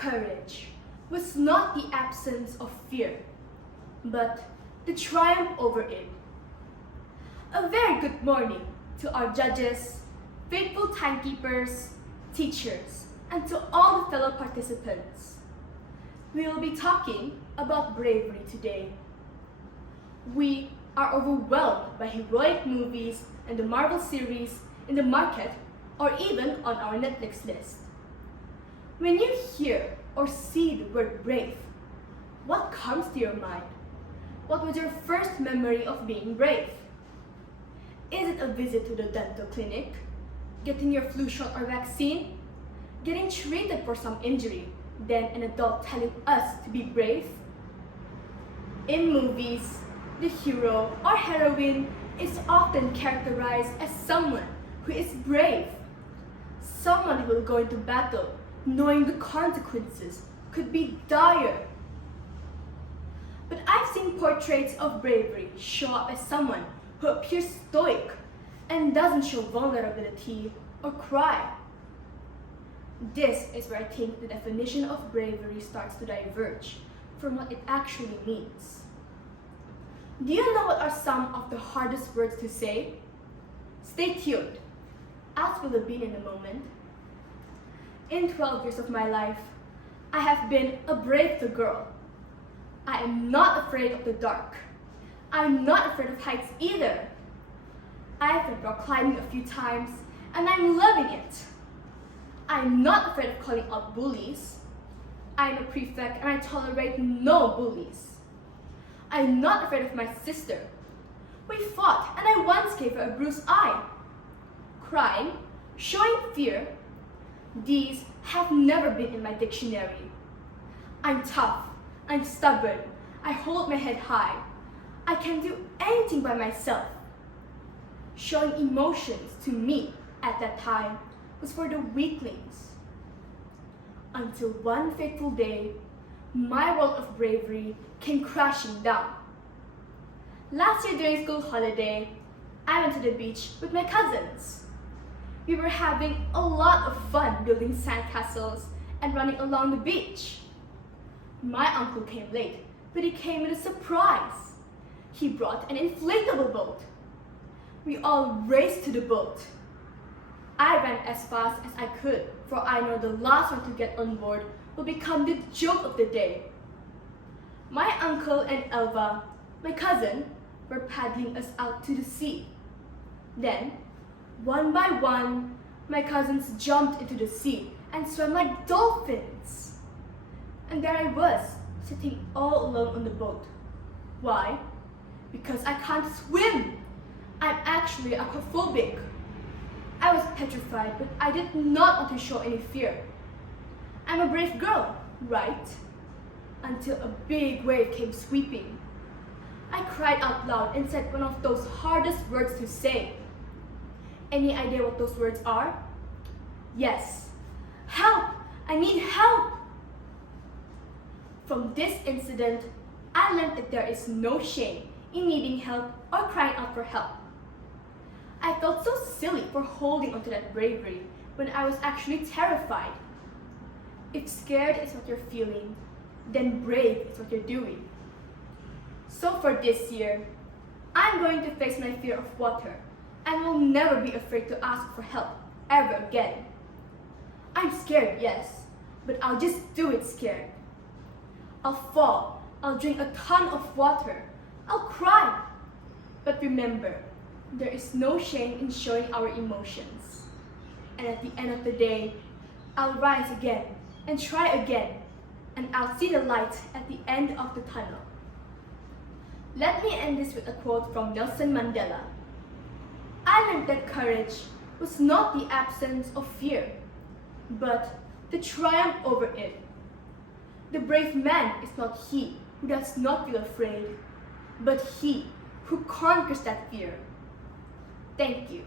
courage was not the absence of fear, but the triumph over it. A very good morning to our judges, faithful timekeepers, teachers, and to all the fellow participants. We will be talking about bravery today. We are overwhelmed by heroic movies and the Marvel series in the market or even on our Netflix list. When you hear or see the word brave, what comes to your mind? What was your first memory of being brave? Is it a visit to the dental clinic? Getting your flu shot or vaccine? Getting treated for some injury, then an adult telling us to be brave? In movies, the hero or heroine is often characterized as someone who is brave. Someone who will go into battle knowing the consequences could be dire. But I've seen portraits of bravery show up as someone who appears stoic and doesn't show vulnerability or cry. This is where I think the definition of bravery starts to diverge from what it actually means. Do you know what are some of the hardest words to say? Stay tuned. I'll spill the bean in a moment. In 12 years of my life, I have been a brave little girl. I am not afraid of the dark. I'm not afraid of heights either. I've been rock climbing a few times and I'm loving it. I'm not afraid of calling out bullies. I'm a prefect and I tolerate no bullies. I'm not afraid of my sister. We fought and I once gave her a bruised eye. Crying, showing fear, these have never been in my dictionary. I'm tough, I'm stubborn, I hold my head high. I can do anything by myself. Showing emotions to me at that time was for the weaklings. Until one fateful day, my world of bravery came crashing down. Last year during school holiday, I went to the beach with my cousins. We were having a lot of fun building sandcastles and running along the beach. My uncle came late, but he came with a surprise. He brought an inflatable boat. We all raced to the boat. I ran as fast as I could, for I know the last one to get on board will become the joke of the day. My uncle and Elva, my cousin, were paddling us out to the sea. Then, one by one, my cousins jumped into the sea and swam like dolphins. And there I was, sitting all alone on the boat. Why? Because I can't swim. I'm actually aquaphobic. I was petrified, but I did not want to show any fear. I'm a brave girl, right? Until a big wave came sweeping. I cried out loud and said one of those hardest words to say. Any idea what those words are? Yes. Help! I need help! From this incident, I learned that there is no shame in needing help or crying out for help. I felt so silly for holding onto that bravery when I was actually terrified. If scared is what you're feeling, then brave is what you're doing. So for this year, I'm going to face my fear of water and will never be afraid to ask for help ever again. I'm scared, yes, but I'll just do it scared. I'll fall, I'll drink a ton of water, I'll cry. But remember, there is no shame in showing our emotions. And at the end of the day, I'll rise again and try again, and I'll see the light at the end of the tunnel. Let me end this with a quote from Nelson Mandela. I learned that courage was not the absence of fear, but the triumph over it. The brave man is not he who does not feel afraid, but he who conquers that fear. Thank you.